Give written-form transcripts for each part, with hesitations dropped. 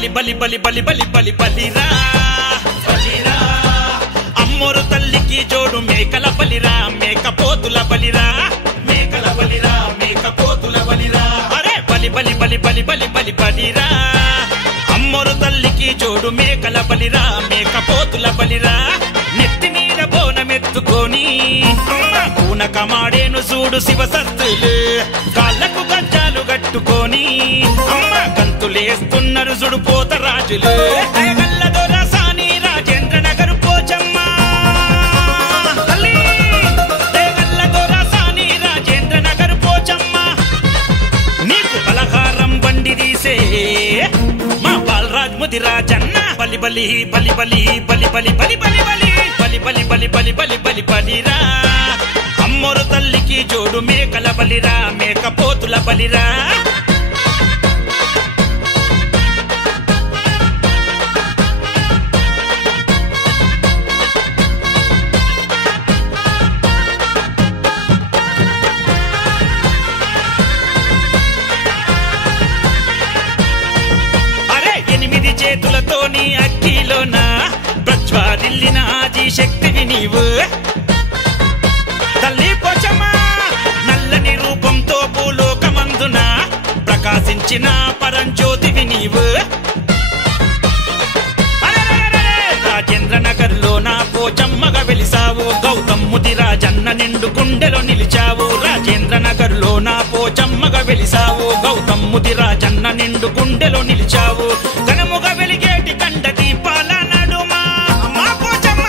బలి బలి బలి బలి బలి బలి బలిరా బలిరా అమ్మోరు తల్లికి జోడు మేకల బలిరా మేకపోతుల బలిరా మేకల బలిరా మేకపోతుల బలిరా అరే బలి బలి బలి బలి బలి బలి బలిరా అమ్మోరు తల్లికి జోడు మేకల బలిరా మేకపోతుల బలిరా నెత్తి మీద బోనమెత్తుకొని పూన కమాడేను చూడు శివసత్తులు కాళ్ళకు గజ్జాలు కట్టుకొని అమ్మ గంతులేస్తున్నారు చూడు పోత రాజులు గల్లదో రసాని రాజేంద్ర నగరు పోచమ్మ గల్లదో రసాని రాజేంద్ర నగరు పోచమ్మ నీకు పలహారం బండి తీసే మా బాలరాజ్ ముదిరాజన్న బలి బలి బలి బలి బలి బలి బలి బలి బలి బలి బలి బలి బలి బలి బలిరా అమ్మోరు తల్లికి జోడు మేకల బలిరా మేకపోతుల బలిరా అరే 8 చేతులతోని అగ్గిలోన ప్రజ్వాలిల్లిన ఆది శక్తివి నీవు తల్లి పోచమ్మ నల్లని రూపంతో భూలోకమందున ప్రకాశించిన పరంజ్యోతివి నీవు రాజేంద్ర నగర్ లో నా పోచమ్మగా వెలిసావు గౌతమ్ ముదిరాజన్న నిండు గుండెలో నిలిచావు రాజేంద్ర నగర్ లో నా పోచమ్మగా వెలిసావు గౌతమ్ ముదిరాజన్న నిండు గుండెలో నిలిచావు ఘనముగా వెలిగేటి కండ దీపాల నడుమా మా పోచమ్మ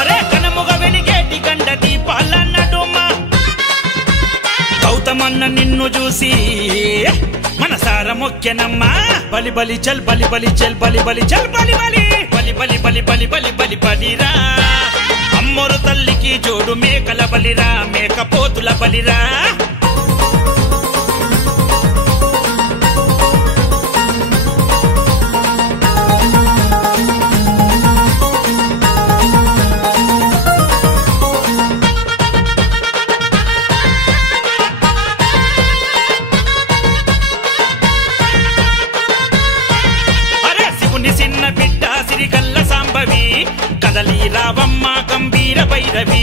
అరే ఘనముగా వెలిగేటి కండ దీపాల నడుమా గౌతమన్న నిన్ను చూసి మనసార మొక్కెనమ్మా బలి బలి చల్ బలి బలి చల్ బలి బలి చల్ బలి బలి బలి బలి బలి బలి బలి బలి బలిరా అమ్మోరు తల్లికి జోడు మేకల బలిరా మేకపోతుల బలిరా సిరిగల్ల సాంబవి కదలి రావమ్మ గంభీర భైరవి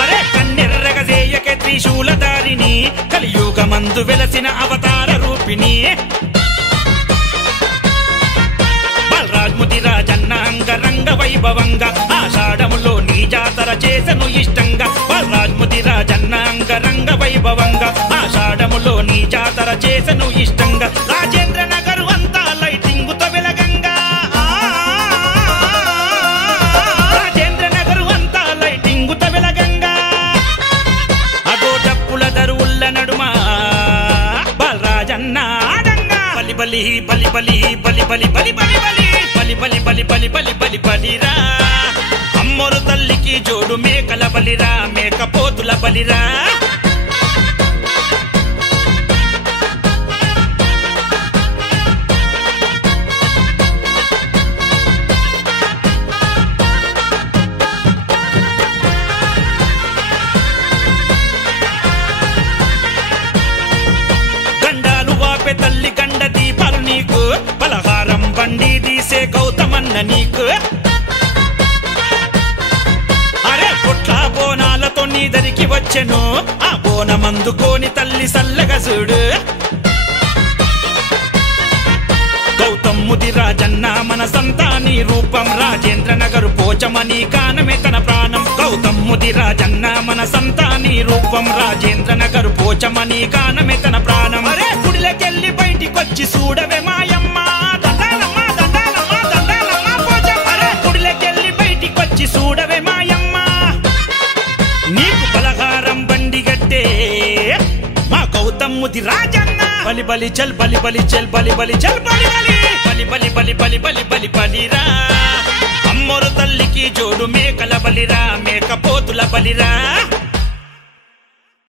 అరే కన్నెర్రగ చేయక త్రిశూలధారిణి కలియుగమందు వెలసిన అవతార రూపిణి బాలరాజ్ ముదిరాజన్న అంగరంగ వైభవంగా ఆషాఢములో నీ జాతర చేసను ఇష్టంగా బాలరాజ్ ముదిరాజన్న అంగరంగ వైభవంగా ఆషాఢములో నీ జాతర చేసను ఇష్టంగా రాజేంద్ర నగరు అంతా లైటింగుతో వెలగంగా రాజేంద్ర నగరు అంతా లైటింగుతో వెలగంగా అగో డప్పుల దరువుల్ల నడుమా బాలరాజన్న ఆడంగా బలి బలి బలి బలి బలి బలి బలి బలి బలి బలి బలి బలి బలి బలి బలిరా అమ్మోరు తల్లికి జోడు మేకల బలిరా మేకపోతుల బలిరా తల్లి కండ దీపాలు నీకు పలహారం బండి తీసే గౌతమన్న నీకు అరే పుట్ల బోనాలతో నీ దరికి వచ్చెను ఆ బోనమందుకోని తల్లి సల్లగా చూడు గౌతమ్ ముదిరాజన్న మన సంతాని రూపం రాజేంద్ర నగరు పోచమని కానమే తన ప్రాణం గౌతమ్ ముదిరాజన్న మన సంతాని రూపం రాజేంద్ర నగరు పోచమని కానమే తన ప్రాణం అరే గుడిలకెళ్ళి బయటికొచ్చి చూడవే మాయమ్మ దండాలమ్మ దండాలమ్మ దండాలమ్మ పోచమ్మ అరే గుడిలకెళ్ళి బయటికొచ్చి చూడవే మాయమ్మ నీకు పలహారం బండి గట్టే మా గౌతమ్ ముదిరాజన్న బలి బలి చల్ బలి బలి చల్ బలి బలి చల్ బలి బలి బలి బలి బలి బలి బలి బలిరా అమ్మోరు తల్లికి జోడు మేకల బలిరా మేకపోతుల బలిరా